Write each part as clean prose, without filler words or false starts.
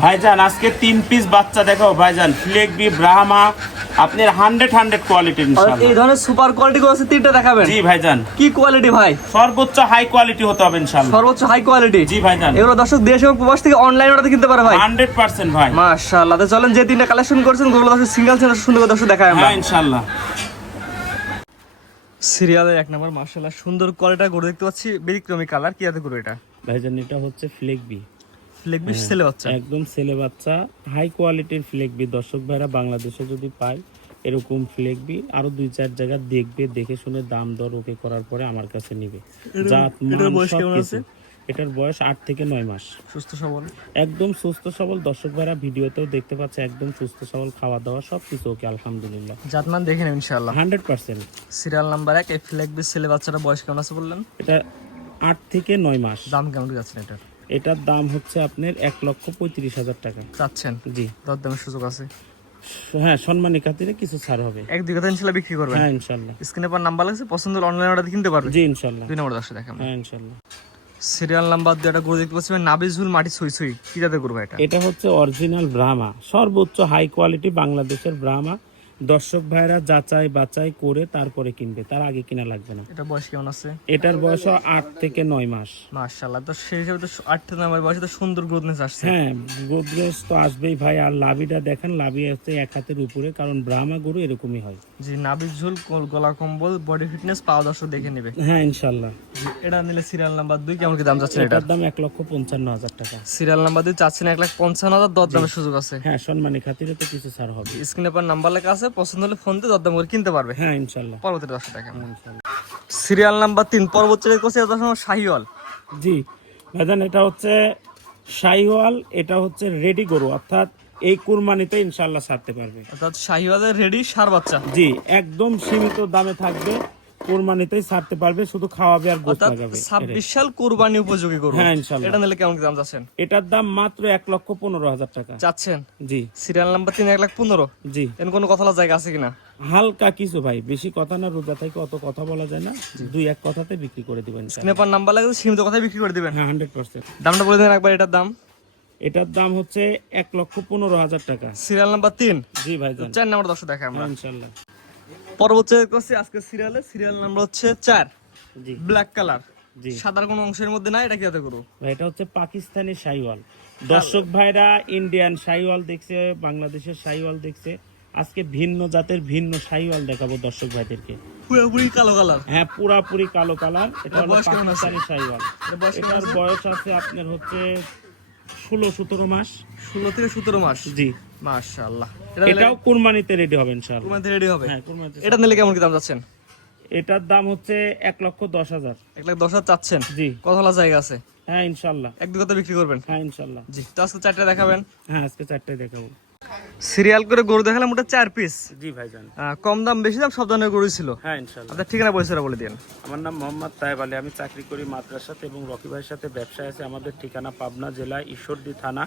ভাইজান আজকে 3 পিস বাচ্চা দেখাও ভাইজান, ফ্লেগবি ব্রাহ্মা, আপনার 100 কোয়ালিটির ইনশাআল্লাহ। এই ধরনের সুপার কোয়ালিটি গুলো আছে তিনটা দেখাবেন? জি ভাইজান। কি কোয়ালিটি ভাই? সর্বোচ্চ হাই কোয়ালিটি হতে হবে ইনশাআল্লাহ। সর্বোচ্চ হাই কোয়ালিটি? জি ভাইজান। এগুলো দর্শক দেশ এবং প্রবাস থেকে অনলাইন অর্ডার কিনতে পারে ভাই? 100% ভাই। মাশাআল্লাহ। তো চলেন যে তিনটা কালেকশন করছেন গুলো দর্শক সিঙ্গেল সিঙ্গেল সুন্দর করে দর্শক দেখায় আমরা। হ্যাঁ ইনশাআল্লাহ। সিরিয়ালের এক নাম্বার মাশাআল্লাহ সুন্দর কোয়ালিটি গরু দেখতে পাচ্ছি, ব্যতিক্রমী কালার। কি আছে গরু এটা? ভাইজান এটা হচ্ছে ফ্লেগবি। ফ্লেগবি ছেলে বাচ্চা? একদম ছেলে বাচ্চা, হাই কোয়ালিটির ফ্লেগবি। দর্শক ভাইরা বাংলাদেশে যদি পায় এরকম ফ্লেগবি আরো 2-4 জায়গা দেখবে, দেখে শুনে দাম দর ওকে করার পরে আমার কাছে নিবে। জাত মান সবকিছু। এটার বয়স 8 থেকে 9 মাস। সুস্থ সবল? একদম সুস্থ সবল। দর্শক ভাইরা ভিডিওতেও দেখতে পাচ্ছে একদম সুস্থ সবল, খাওয়া দাওয়া সবকিছু ওকে আলহামদুলিল্লাহ। জাতমান দেখে নেব ইনশাআল্লাহ 100%। সিরিয়াল নাম্বার 1 এই ফ্লেগবি ছেলে বাচ্চাটা বয়স কেমন আছে বললেন? এটা 8 থেকে 9 মাস। দাম কেমন যাচ্ছে এটার? এটার দাম হচ্ছে আপনার 1,35,000 টাকা চাচ্ছেন? জি। দরদামের সুযোগ আছে? হ্যাঁ, সম্মানী খাতিরে কিছু ছাড় হবে। 1-2 কথা ইনশাআল্লাহ বিক্রি করবেন? হ্যাঁ ইনশাআল্লাহ। স্ক্রিনে পর নাম্বার লাগছে, পছন্দ হলে অনলাইন অর্ডার কিনতে পারবে? জি ইনশাআল্লাহ। 2 নম্বর দর্শক দেখাবো। হ্যাঁ ইনশাআল্লাহ। সিরিয়াল নাম্বার 2 একটা গরু দেখতে পাচ্ছি, নাবিজুল মাটি ছুঁই ছুঁই। কি জাতের গরু এটা? এটা হচ্ছে অরিজিনাল ব্রাহ্মা, সর্বোচ্চ হাই কোয়ালিটি বাংলাদেশের ব্রাহ্মা। দর্শক ভাইরা যাচাই বাছাই করে তারপরে কিনবে, তার আগে কিনা লাগবে না। এটা বয়স কেমন আছে? এটার বয়স 8 থেকে 9 মাস। মাশাআল্লাহ। তো সেই হিসেবে তো 8 থেকে 9 মাস বয়সে তো সুন্দর গ্রোথনেস আসছে। হ্যাঁ, গোদরেজ তো আসবেই ভাই। আর লাভিটা দেখেন, লাভি হচ্ছে 1 হাতের উপরে, কারণ ব্রাহ্মা গরু এরকমই হয়। জি, নাবিজুল গলা কম্বল বডি ফিটনেস পাওয়া দর্শক দেখে নেবে। হ্যাঁ ইনশাআল্লাহ। এটা নিলে সিরিয়াল নাম্বার 2 কেমন কি দাম যাচ্ছে এটা? এটার দাম 1,55,000 টাকা। সিরিয়াল নাম্বার 2 চাচ্ছেন 1,55,000, দরদামের সুযোগ আছে? হ্যাঁ, সম্মানী খাতিরে তো কিছু ছাড় হবে। স্ক্রিনে পর নাম্বার লেখা আছে, পছন্দ হলে ফোন দিয়ে দরদাম করে কিনতে পারবে। হ্যাঁ ইনশাআল্লাহ। পরবর্তী দর্শক দেখেন ইনশাআল্লাহ। সিরিয়াল নাম্বার 3 পরবর্তী কোর্সে দর্শক শাহিওয়াল। জি ভাইজান, এটা হচ্ছে শাহিওয়াল। এটা হচ্ছে রেডি গরু, অর্থাৎ এই কুরবানিতে ইনশাআল্লাহ ছাড়তে পারবে। অর্থাৎ শাহিওয়ালের রেডি সার বাচ্চা? জি, একদম সীমিত দামে থাকবে, কুরবানিতেই ছাড়তে পারবে, শুধু খাওয়াবে আর গোশত লাগাবে। 26 সাল কুরবানি উপযোগী গরু। হ্যাঁ ইনশাআল্লাহ। এটা নিলে কেমন কি দাম যাচ্ছেন? এটার দাম মাত্র 1,15,000 টাকা চাচ্ছেন? জি। Serial number 3 1,15,000। জি। এর কোনো কথা বলার জায়গা আছে কিনা? হালকা কিছু ভাই, বেশি কথা না, রোজা থেকে অত কথা বলা যায় না, 2-1 কথাতে বিক্রি করে দিবেন। স্ক্রিনে পর নাম্বার লাগে, সীমিত কথায় বিক্রি করে দিবেন? হ্যাঁ 100%। দামটা বলে দেন একবার এটার দাম। এটার দাম হচ্ছে 1,15,000 টাকা। Serial number 3। জি ভাইজান। 4 নাম্বার দর্শক দেখাই আমরা। হ্যাঁ ইনশাআল্লাহ। পরবর্তী করছি আজকে সিরিয়াল নাম্বার হচ্ছে 4। জি। ব্ল্যাক কালার, জি। সাদার কোনো অংশের মধ্যে নাই। এটা কি জাতের গরু? ভাই এটা হচ্ছে পাকিস্তানি শাহিওয়াল। দর্শক ভাইরা ইন্ডিয়ান শাহিওয়াল দেখছে, বাংলাদেশের শাহিওয়াল দেখছে, আজকে ভিন্ন জাতের ভিন্ন শাহিওয়াল দেখাবো দর্শক ভাইদেরকে। পুরোপুরি কালো কালার? হ্যাঁ, পুরাপুরি কালো কালার। এটা হলো বয়স কেমন আছে? পাকিস্তানি শাহিওয়াল। এটার বয়স আছে আপনার হচ্ছে 16-17 মাস। 16 থেকে 17 মাস? জি। মাশাআল্লাহ। এটাও কুরবানিতে রেডি হবে ইনশাআল্লাহ। কুরবানিতে রেডি হবে? হ্যাঁ কুরবানিতে। এটা নিলে কেমন কি দাম যাচ্ছেন? এটার দাম হচ্ছে 1,10,000। 1,10,000 চাচ্ছেন? জি। কত হলা জায়গা আছে? হ্যাঁ ইনশাআল্লাহ। 1-2 কথা বিক্রি করবেন? হ্যাঁ ইনশাআল্লাহ। জি। তো আজকে 4টা দেখাবেন? হ্যাঁ আজকে 4টাই দেখাবো। সিরিয়াল করে গরু দেখালাম, ওটা 4 পিস। জি ভাইজান। কম দাম বেশি দাম সব ধরনের গরু ছিল। হ্যাঁ ইনশাআল্লাহ। আপনার ঠিকানা পরিচয়টা বলে দিন। আমার নাম মোহাম্মদ তায়েব আলী, আমি চাকরি করি মাদ্রাসাতে এবং রকি ভাইয়ের সাথে ব্যবসায় আছে। আমাদের ঠিকানা পাবনা জেলা ঈশ্বরদী থানা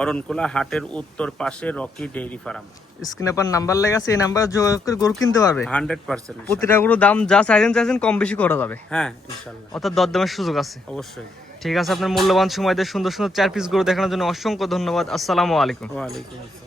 অরণকুলা হাটের উত্তর পাশে রকি ডেইরি ফার্ম। স্ক্রিনে পর নাম্বার লেগে আছে, এই নাম্বারে যোগাযোগ করে গরু কিনতে পারবে। 100%। প্রতিটা গরুর দাম যা চাইছেন কম বেশি করা যাবে। হ্যাঁ ইনশাআল্লাহ। অর্থাৎ দরদামের সুযোগ আছে? অবশ্যই। ঠিক আছে, আপনার মূল্যবান সময় দিয়ে সুন্দর সুন্দর 4 পিস গরু দেখানোর জন্য অসংখ্য ধন্যবাদ। আসসালামু আলাইকুম। ওয়ালাইকুম আসসালাম।